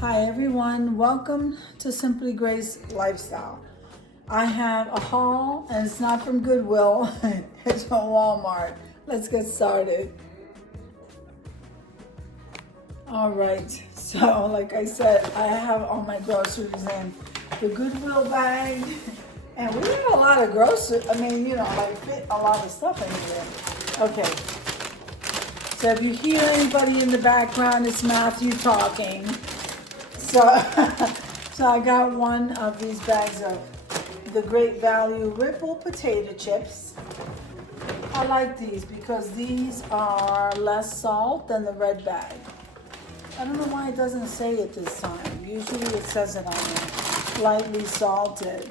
Hi everyone, welcome to Simply Grace Lifestyle. I have a haul and it's not from Goodwill, it's from Walmart. Let's get started. All right, so like I said, I have all my groceries in the Goodwill bag and we have a lot of groceries, fit a lot of stuff in here. Okay, so if you hear anybody in the background, it's Matthew talking. So I got one of these bags of the Great Value Ripple potato chips. I like these because these are less salt than the red bag. I don't know why it doesn't say it this time. Usually it says it on there, lightly salted.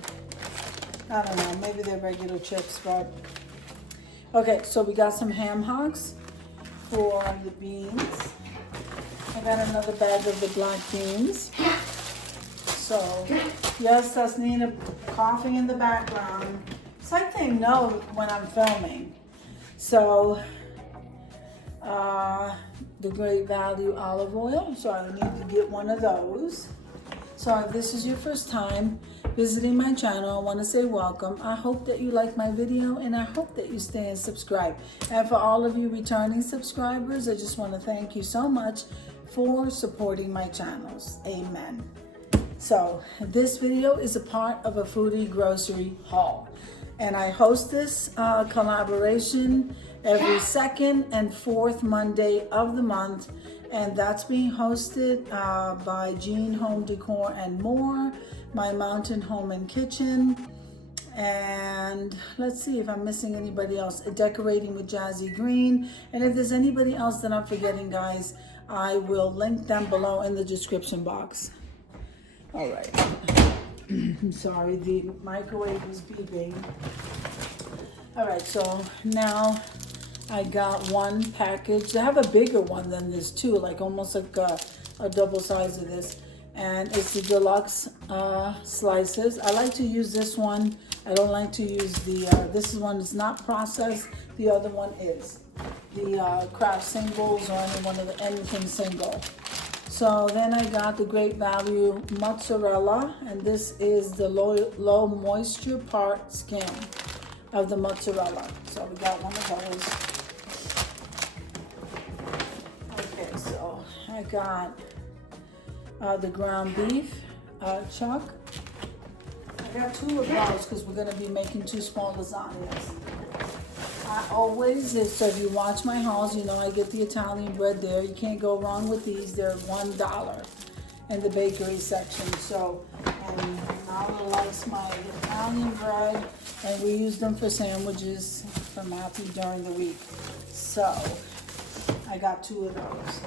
I don't know, maybe they're regular chips, but. Okay, so we got some ham hocks for the beans. I got another bag of the black beans. So, yes, that's Nina coughing in the background. It's like they know when I'm filming. So, the Great Value olive oil. So I need to get one of those. So if this is your first time visiting my channel, I want to say welcome. I hope that you like my video and I hope that you stay and subscribe. And for all of you returning subscribers, I just want to thank you so much for supporting my channels. Amen. So this video is a part of a foodie grocery haul. And I host this collaboration every second and fourth Monday of the month. And that's being hosted by Jean Home Decor and More, My Mountain Home and Kitchen. And let's see if I'm missing anybody else. Decorating with Jazzy Green. And if there's anybody else that I'm forgetting, guys, I will link them below in the description box. All right. I'm sorry, the microwave is beeping. All right, so now I got one package. I have a bigger one than this too, like almost like a double size of this. And it's the deluxe slices. I like to use this one. I don't like to use this one is not processed. The other one is. The Kraft singles or anything single. So then I got the Great Value mozzarella, and this is the low moisture part skin of the mozzarella. So we got one of those. Okay, so I got the ground beef chuck. I got two of those because we're going to be making two small lasagnas. I always, so if you watch my hauls, you know I get the Italian bread there. You can't go wrong with these. They're $1 in the bakery section. So, and Nala likes my Italian bread, and we use them for sandwiches for Matthew during the week. So, I got two of those.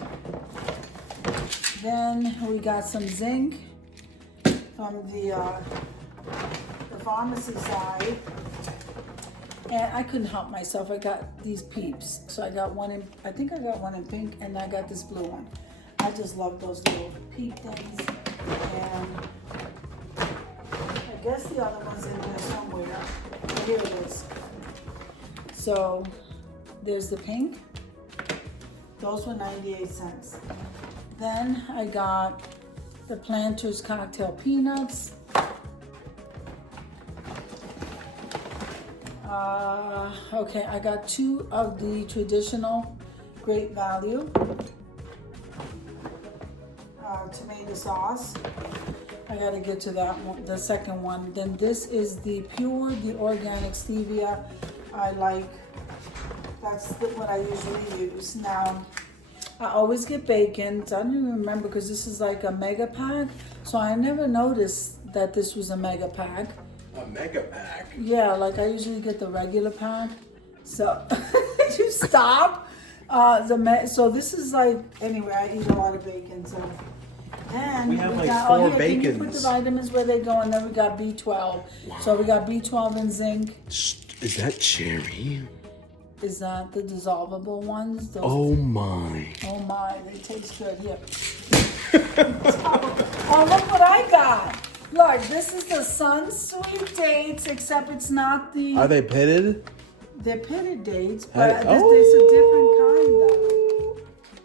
Then we got some zinc from the pharmacy side. And I couldn't help myself. I got these peeps. So I got one in, I think I got one in pink, and I got this blue one. I just love those little peep things. And I guess the other one's in there somewhere. Here it is. So there's the pink. Those were 98 cents. Then I got the Planters Cocktail Peanuts. Okay, I got two of the traditional Great Value tomato sauce. I gotta get to that one, the second one. Then this is the organic stevia. I like, that's what I usually use. Now, I always get bacon. So I don't even remember because this is like a mega pack. So I never noticed that this was a mega pack. A mega pack? Yeah, like I usually get the regular pack. So, you stop. So this is like, anyway, I eat a lot of bacon. So then we have like four bacons. Can you put the vitamins where they go? And then we got B12. Wow. So we got B12 and zinc. Is that cherry? Is that the dissolvable ones? Those oh my. Oh my, they taste good. Here. Oh, look what I got. Look, this is the Sun Sweet Dates, except it's not the... Are they pitted? They're pitted dates, but there's a different kind though.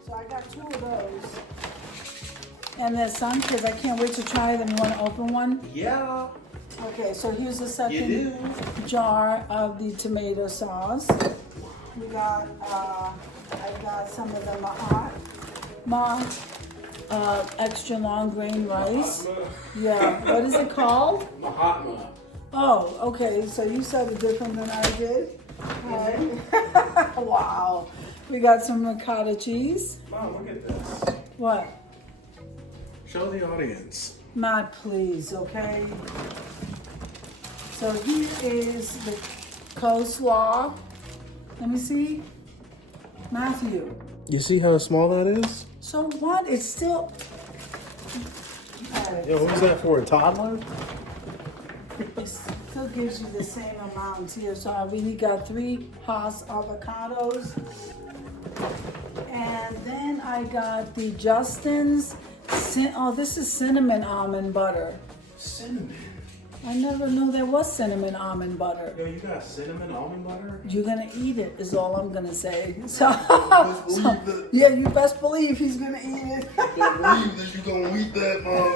So I got two of those. and there's some because I can't wait to try them. You want to open one? Yeah. Okay, so here's the You second do. jar of the tomato sauce. We got, I got some of the extra long grain rice. Yeah, what is it called? Mahatma. Oh, okay, so you said it different than I did. Wow. We got some ricotta cheese. Mom, look at this. What? Show the audience. Matt, please, okay? So here is the coleslaw. Let me see. Matthew. You see how small that is? So what? It's still... Yo, what was that for, a toddler? It still gives you the same amount here. So I really got 3 Haas avocados. And then I got the Justin's, oh, this is cinnamon almond butter. Cinnamon. I never knew there was cinnamon almond butter. Yo, you got cinnamon almond butter? You're gonna eat it, is all I'm gonna say. So yeah, you best believe he's gonna eat it. I can't believe that you're gonna eat that, Mom.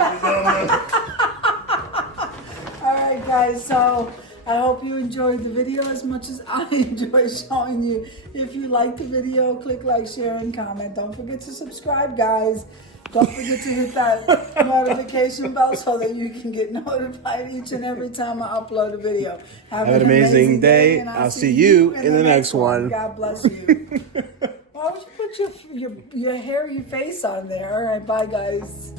All right, guys, so I hope you enjoyed the video as much as I enjoy showing you. If you liked the video, click like, share, and comment. Don't forget to subscribe, guys. Don't forget to hit that notification bell so that you can get notified each and every time I upload a video. Have an amazing day, and I'll see you in the next one. God bless you. Why would you put your hairy face on there? All right, bye, guys.